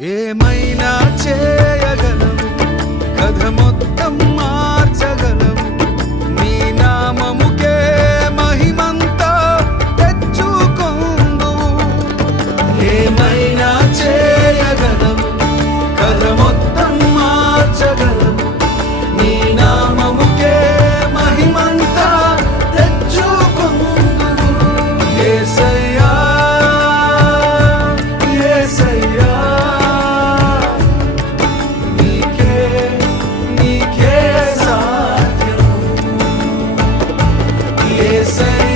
ఏమైనా చే say.